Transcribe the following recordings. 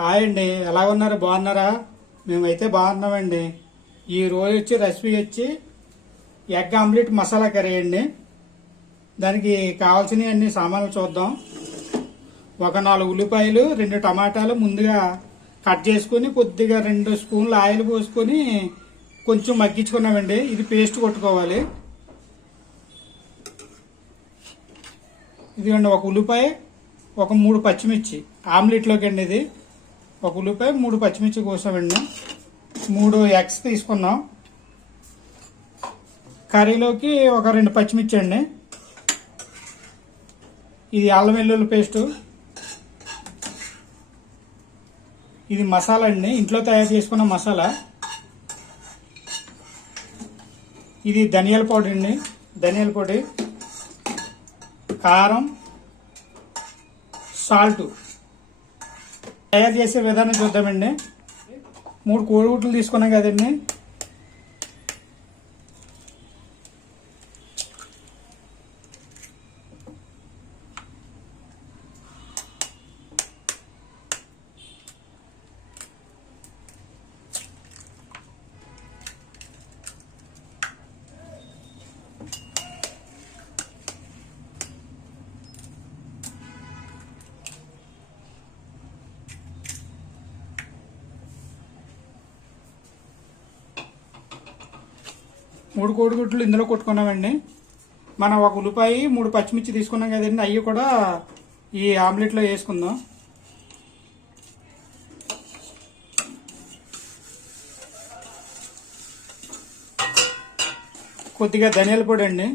Hi అండి, ఎలా ఉన్నారు? బాగున్నారా? మేమైతే బాగున్నామండి. ఈ రోజు recipe egg omelette masala curry అండి. దానికి కావాల్సిన అన్ని సామాన్లు చూద్దాం. ఒక 4 ఉల్లిపాయలు, 2 టమాటాలు ముందుగా కట్ చేసుకుని కొద్దిగా 2 స్పూన్లు ఆయిల్ పోసుకొని కొంచెం మగ్గించుకున్నామండి. ఇది పేస్ట్ కొట్టుకోవాలి. ఇదిగోండి ఒక ఉల్లిపాయ, ఒక 3 పచ్చిమిర్చి ఆమ్లెట్లోకి అండి. ఇది ఒక ఉల్లిపాయ, 3 పచ్చిమిర్చి కోసామండి. 3 ఎగ్స్ తీసుకున్నాం. కర్రీలోకి ఒక 2 పచ్చిమిర్చి అండి. ఇది అల్లం వెల్లుల్లి పేస్టు. ఇది మసాలా అండి, ఇంట్లో తయారు చేసుకున్న మసాలా. ఇది ధనియాల పొడి అండి, ధనియాల పొడి, కారం, సాల్ట్. తయారు చేసే విధానం చూద్దామండి. 3 కోడిగుడ్లు తీసుకున్నాం కదండి. మూడు కోడిగుడ్లు ఇందులో కొట్టుకున్నామండి. మనం ఒక ఉల్లిపాయ, 3 పచ్చిమిర్చి తీసుకున్నాం కదండి, అవి కూడా ఈ ఆమ్లెట్లో వేసుకుందాం. కొద్దిగా ధనియాల పొడి అండి,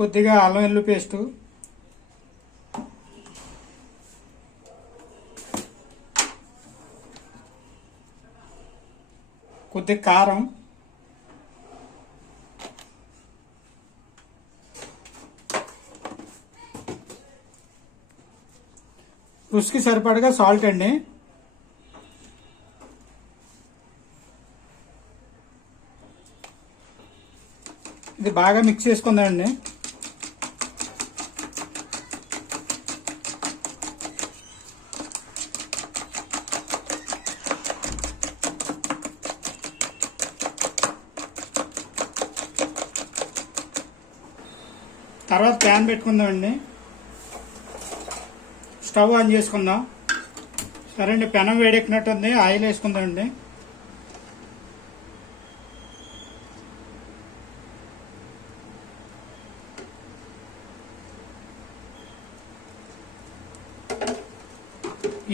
కొద్దిగా అల్లం వెల్లుల్లి పేస్టు, కొద్దిగా కారం, రుచికి సరిపడగా సాల్ట్ అండి. ఇది బాగా మిక్స్ చేసుకుందామండి. తర్వాత ప్యాన్ పెట్టుకుందామండి. స్టవ్ ఆన్ చేసుకుందాం. సరే అండి, పెనం వేడెక్కినట్టుంది. ఆయిల్ వేసుకుందామండి.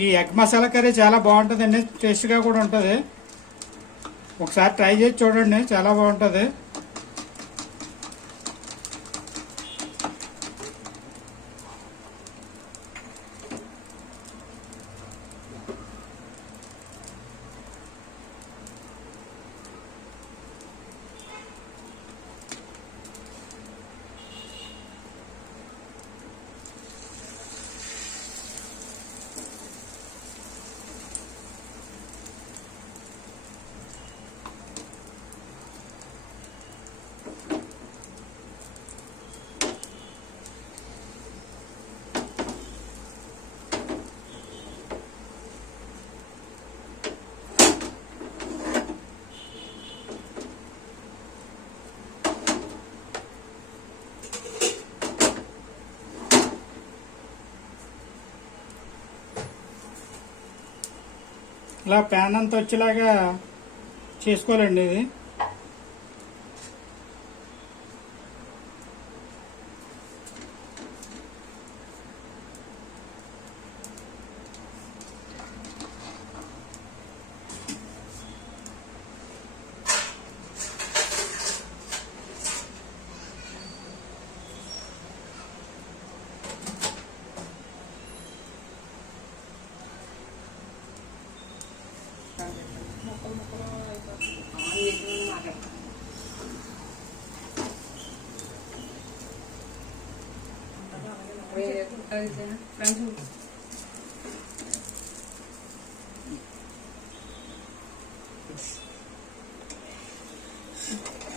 ఈ ఎగ్ మసాలా కర్రీ చాలా బాగుంటుందండి, టేస్ట్గా కూడా ఉంటుంది. ఒకసారి ట్రై చేసి చూడండి, చాలా బాగుంటుంది. ఇలా ప్యాన్ అంతా వచ్చేలాగా చేసుకోవాలండి. ఇది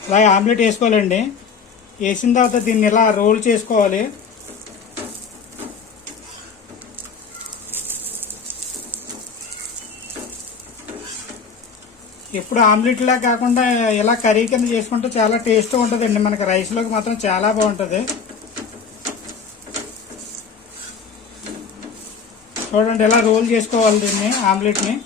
అలాగే ఆమ్లెట్ వేసుకోవాలండి. వేసిన తర్వాత దీన్ని ఇలా రోల్ చేసుకోవాలి. ఎప్పుడు ఆమ్లెట్ లా కాకుండా ఇలా కర్రీ కింద చేసుకుంటే చాలా టేస్ట్ ఉంటుందండి. మనకి రైస్లోకి మాత్రం చాలా బాగుంటుంది. చూడండి ఇలా రోల్ చేసుకోవాలి దీన్ని, ఆమ్లెట్ని.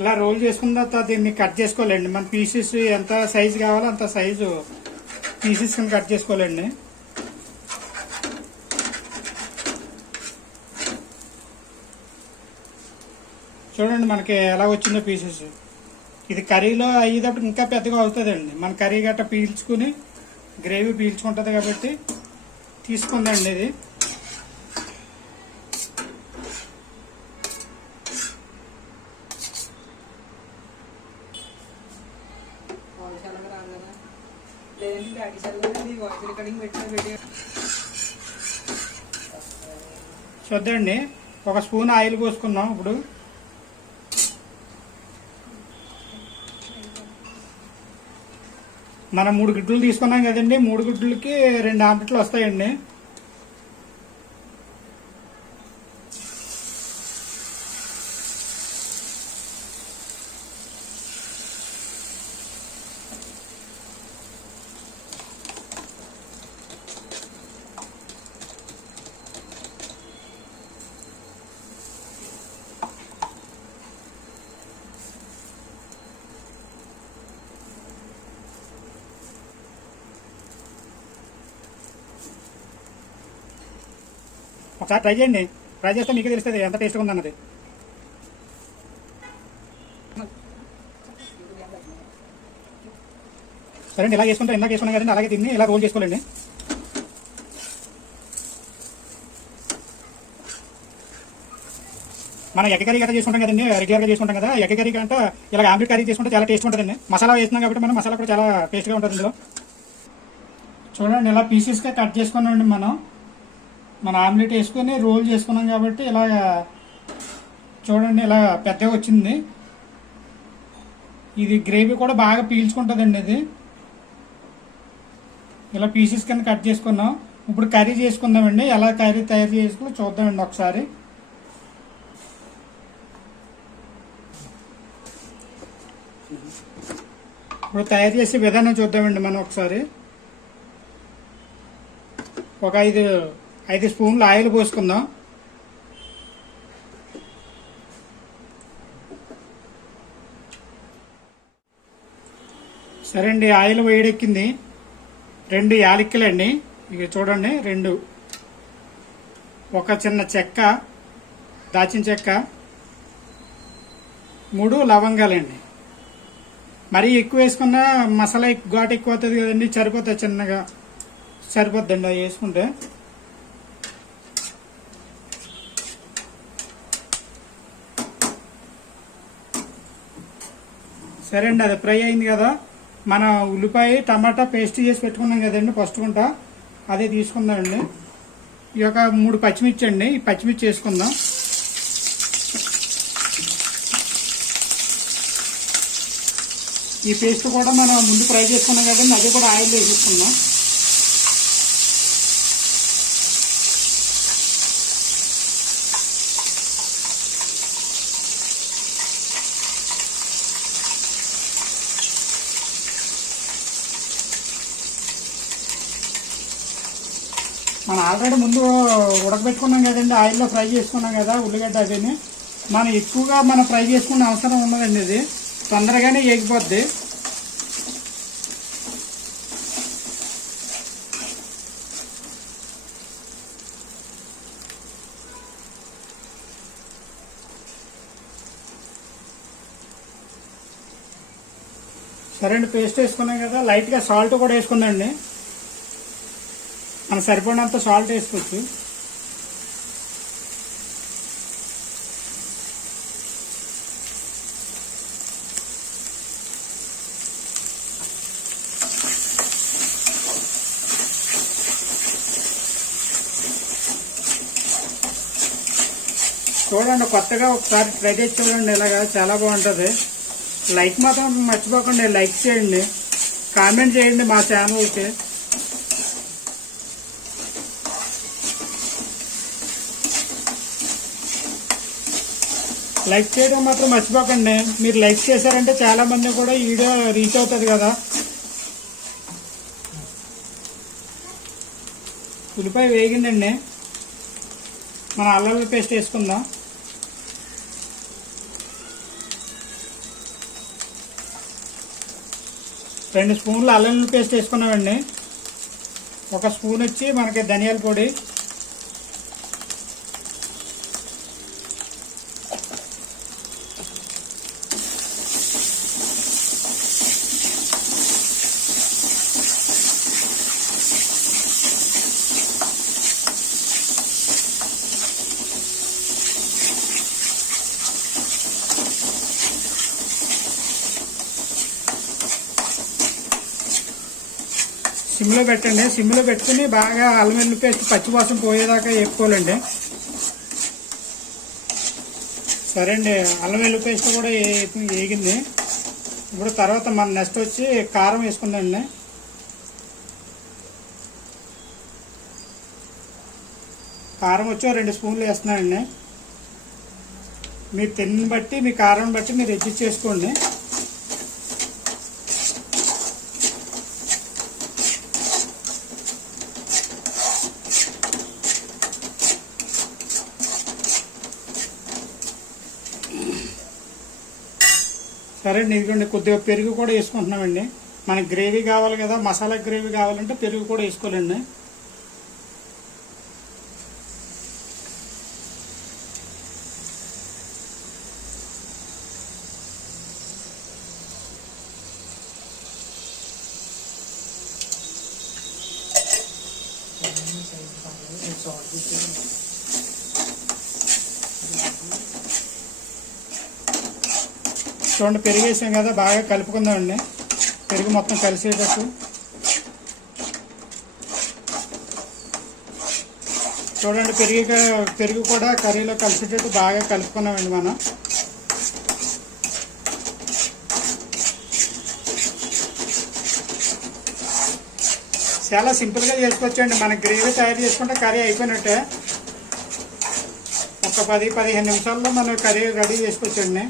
ఇలా రోల్ చేసుకున్న తర్వాత దీన్ని కట్ చేసుకోవాలండి. మన పీసెస్ ఎంత సైజు కావాలో అంత సైజు పీసెస్ కట్ చేసుకోవాలండి. చూడండి మనకి ఎలా వచ్చిందో పీసెస్. ఇది కర్రీలో అయ్యేటప్పుడు ఇంకా పెద్దగా అవుతుందండి. మన కర్రీ గట్ట పీల్చుకుని గ్రేవీ పీల్చుకుంటుంది కాబట్టి తీసుకుందండి ఇది. చూద్దండి, ఒక స్పూన్ ఆయిల్ పోసుకున్నాం. ఇప్పుడు మనం 3 గుడ్లు తీసుకున్నాం కదండి. 3 గుడ్లకి 2 ఆమ్లెట్లు వస్తాయండి. ఒకసారి ట్రై చేయండి. ట్రై చేస్తే మీకే తెలుస్తుంది ఎంత టేస్ట్గా ఉందన్నది. సరే అండి, ఇలా చేసుకుంటే ఇందాక చేసుకున్నాం కదండి, అలాగే తిని ఇలా రోల్ చేసుకోవాలండి. మనం ఎగ్ కర్రీ గట్రా చేసుకుంటాం కదండి, రెగ్యులర్గా చేసుకుంటాం కదా. ఎగ్ కర్రీ కంటే ఇలా ఆమ్లెట్ కర్రీ చేసుకుంటే చాలా టేస్ట్ ఉంటుందండి. మసాలా వేస్తున్నాం కాబట్టి మనం మసాలా కూడా చాలా టేస్ట్గా ఉంటుంది ఇందులో. చూడండి ఇలా పీసెస్గా కట్ చేసుకున్నామండి. మన ఆమ్లెట్ వేసుకొని రోల్ చేసుకున్నాం కాబట్టి ఇలా చూడండి ఇలా పెద్దగా వచ్చింది. ఇది గ్రేవీ కూడా బాగా పీల్చుకుంటుందండి. ఇది ఇలా పీసెస్ కింద కట్ చేసుకున్నాం. ఇప్పుడు కర్రీ చేసుకుందామండి. ఎలా కర్రీ తయారు చేసుకుని చూద్దామండి ఒకసారి. ఇప్పుడు తయారు చేసే విధానం చూద్దామండి మనం ఒకసారి. ఒక 5 స్పూన్లు ఆయిల్ పోసుకుందాం. సరే అండి, ఆయిల్ వేడెక్కింది. 2 యాలక్కులండి, ఇక చూడండి 2. ఒక చిన్న చెక్క, దాచిన చెక్క, 3 లవంగాలండి. మరీ ఎక్కువ వేసుకున్న మసాలా ఘాటు ఎక్కువ అవుతుంది కదండి, సరిపోతుంది, చిన్నగా సరిపోద్దండి అవి వేసుకుంటే. సరే అండి, అది ఫ్రై అయింది కదా. మన ఉల్లిపాయ టమాటా పేస్ట్ చేసి పెట్టుకున్నాం కదండి ఫస్ట్ గుంట, అదే తీసుకుందామండి. ఈ యొక్క 3 పచ్చిమిర్చి అండి, ఈ పచ్చిమిర్చి వేసుకుందాం. ఈ పేస్ట్ కూడా మనం ముందు ఫ్రై చేసుకున్నాం కదండి, అది కూడా ఆయిల్ వేసేసుకుందాం. మనం ఆల్రెడీ ముందు ఉడకబెట్టుకున్నాం కదండి, ఆయిల్లో ఫ్రై చేసుకున్నాం కదా ఉల్లిగడ్డ. అదిని మనం ఎక్కువగా ఫ్రై చేసుకునే అవసరం ఉన్నదండి. ఇది తొందరగానే ఏగిపోద్ది. సరే అండి, పేస్ట్ వేసుకున్నాం కదా. లైట్గా సాల్ట్ కూడా వేసుకుందండి. మనం సరిపడినంత సాల్ట్ వేసుకోవచ్చు. చూడండి, కొత్తగా ఒకసారి ట్రై చేసి చూడండి. ఇలాగా చాలా బాగుంటుంది. లైక్ మాత్రం మర్చిపోకండి, లైక్ చేయండి, కామెంట్ చేయండి మా ఛానల్కి. లైక్ చేయడం మాత్రం మర్చిపోకండి. మీరు లైక్ చేశారంటే చాలా మంది కూడా ఈ వీడియో రీచ్ అవుతుంది కదా. ఉల్లిపాయ వేగిందండి. మన అల్లం పేస్ట్ వేసుకుందాం. రెండు స్పూన్లు అల్లం పేస్ట్ వేసుకున్నామండి. ఒక స్పూన్ వచ్చి మనకి ధనియాల పొడి, సిమ్లో పెట్టండి. సిమ్లో పెట్టుకుని బాగా అల్లం వెల్లుల్లి పేస్ట్ పచ్చివాసన పోయేదాకా వేపుకోవాలండి. సరే అండి, అల్లం వెల్లుల్లి పేస్ట్ కూడా వేగింది. ఇప్పుడు తర్వాత మన నెక్స్ట్ వచ్చి కారం వేసుకుందండి. కారం వచ్చి 2 స్పూన్లు వేస్తున్నానండి. మీ తిన్న బట్టి, మీ కారం బట్టి మీరు అడ్జస్ట్ చేసుకోండి. సరే అండి, ఇదిగోండి కొద్దిగా పెరుగు కూడా వేసుకుంటున్నామండి. మనకి గ్రేవీ కావాలి కదా, మసాలా గ్రేవీ కావాలంటే పెరుగు కూడా వేసుకోవాలండి. చూడండి, పెరుగు వేసాం కదా, బాగా కలుపుకుందామండి. పెరుగు మొత్తం కలిసేటట్టు. చూడండి, పెరుగు కూడా కర్రీలో కలిసేటట్టు బాగా కలుపుకున్నామండి మనం. చాలా సింపుల్గా చేసుకోవచ్చండి. మన గ్రేవీ తయారు చేసుకుంటే కర్రీ అయిపోయినట్టే. ఒక 10-15 నిమిషాల్లో మనం కర్రీ రెడీ చేసుకోవచ్చండి.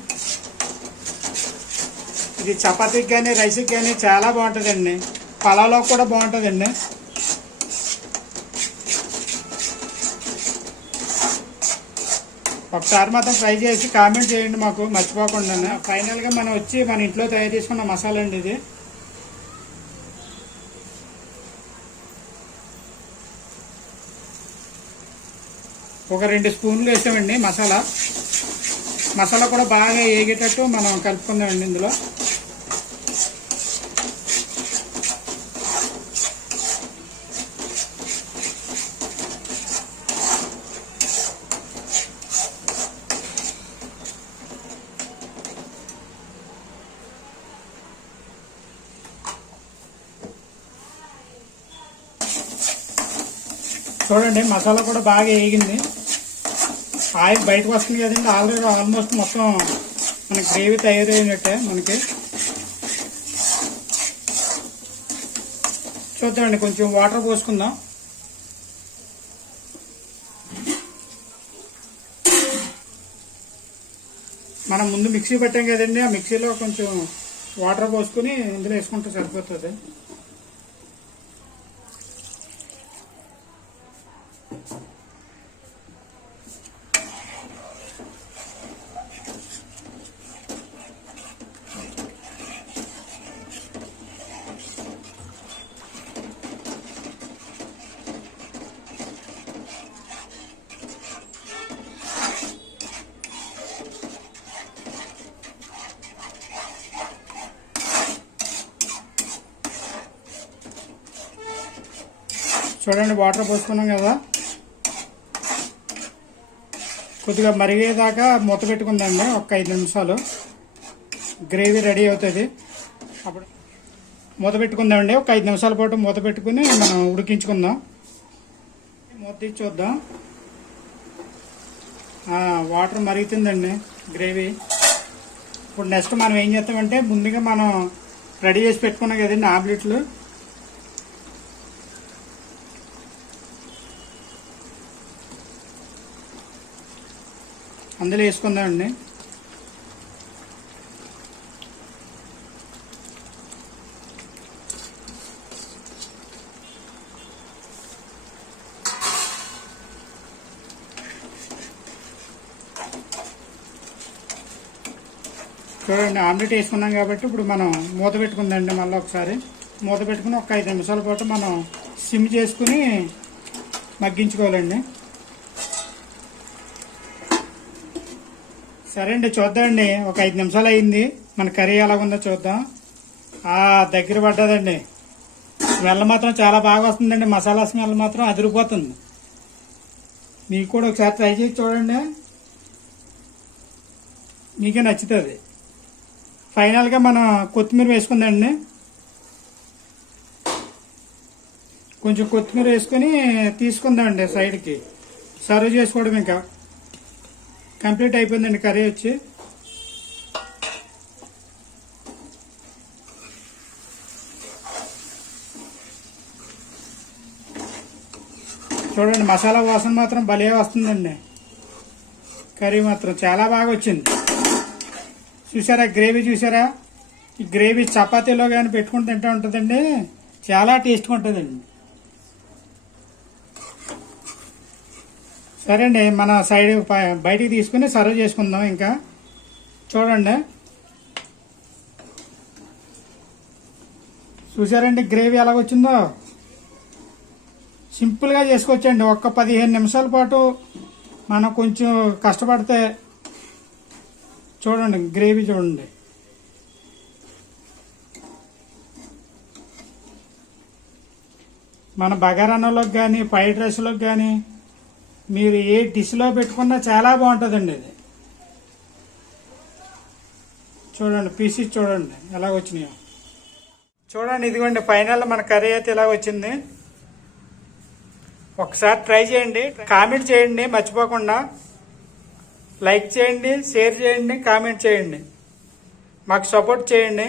ఇది చపాతీకి కానీ రైస్కి కానీ చాలా బాగుంటుందండి. పలావ్లో కూడా బాగుంటుందండి. ఒకసారి మాత్రం ట్రై చేసి కామెంట్ చేయండి మాకు, మర్చిపోకుండా. ఫైనల్గా మనం వచ్చి మన ఇంట్లో తయారు చేసుకున్న మసాలా అండి ఇది. ఒక 2 స్పూన్లు వేసామండి మసాలా. మసాలా కూడా బాగా వేగేటట్టు మనం కలుపుకుందామండి ఇందులో. చూడండి, మసాలా కూడా బాగా వేగింది. ఆయిల్ బయటకు వస్తుంది కదండి. ఆల్రెడీ ఆల్మోస్ట్ మొత్తం మన గ్రేవీ తయారైనట్టే మనకి. చూద్దామండి, కొంచెం వాటర్ పోసుకుందాం. మనం ముందు మిక్సీ పెట్టాం కదండి, ఆ మిక్సీలో కొంచెం వాటర్ పోసుకుని ఇందులో వేసుకుంటే సరిపోతుంది. చూడండి, వాటర్ పోసుకున్నాం కదా, కొద్దిగా మరిగేదాకా మూత పెట్టుకుందండి. ఒక 5 నిమిషాలు గ్రేవీ రెడీ అవుతుంది. అప్పుడు మూత పెట్టుకుందామండి. ఒక 5 నిమిషాల పాటు మూత పెట్టుకుని మనం ఉడికించుకుందాం. మూత తీసి చూద్దాం. వాటర్ మరుగుతుందండి గ్రేవీ. ఇప్పుడు నెక్స్ట్ మనం ఏం చేస్తామంటే ముందుగా మనం రెడీ చేసి పెట్టుకున్నాం కదండి ఆమ్లెట్లు, అందులో వేసుకుందామండి. చూడండి ఆమ్లెట్ వేసుకున్నాం కాబట్టి ఇప్పుడు మనం మూత పెట్టుకుందండి. మళ్ళీ ఒకసారి మూత పెట్టుకుని ఒక 5 నిమిషాల పాటు మనం సిమ్ చేసుకుని మగ్గించుకోవాలండి. సరే అండి, చూద్దామండి. ఒక 5 నిమిషాలు అయింది. మన కర్రీ ఎలా ఉందో చూద్దాం. దగ్గర పడ్డదండి. స్మెల్ మాత్రం చాలా బాగా వస్తుందండి. మసాలా స్మెల్ మాత్రం అదిరిపోతుంది. మీకు కూడా ఒకసారి ట్రై చేసి చూడండి, మీకే నచ్చుతుంది. ఫైనల్గా మనం కొత్తిమీర వేసుకుందండి. కొంచెం కొత్తిమీర వేసుకుని తీసుకుందామండి సైడ్కి. సర్వ్ చేసుకోవడం ఇంకా కంప్లీట్ అయిపోయిందండి కర్రీ వచ్చి. చూడండి మసాలా వాసన మాత్రం భలే వస్తుందండి. కర్రీ మాత్రం చాలా బాగా వచ్చింది. చూసారా గ్రేవీ, చూసారా? ఈ గ్రేవీ చపాతీలో కానీ పెట్టుకుని తింటూ ఉంటుందండి, చాలా టేస్ట్గా ఉంటుందండి. సరే అండి, మన సైడ్ బయటికి తీసుకుని సర్వ్ చేసుకుందాం. ఇంకా చూడండి, చూసారండి గ్రేవీ ఎలాగొచ్చిందో. సింపుల్గా చేసుకోవచ్చండి. ఒక్క 15 నిమిషాల పాటు మనం కొంచెం కష్టపడితే చూడండి గ్రేవీ చూడండి. మన బగారాన్నంలోకి కానీ ఫ్రైడ్ రైస్లోకి కానీ మీరు ఏ డిష్లో పెట్టుకున్నా చాలా బాగుంటుందండి ఇది. చూడండి పీసెస్ చూడండి ఎలా వచ్చినాయో. చూడండి ఇదిగోండి ఫైనల్ మన కర్రీ అయితే ఇలా వచ్చింది. ఒకసారి ట్రై చేయండి, కామెంట్ చేయండి మర్చిపోకుండా. లైక్ చేయండి, షేర్ చేయండి, కామెంట్ చేయండి, మాకు సపోర్ట్ చేయండి.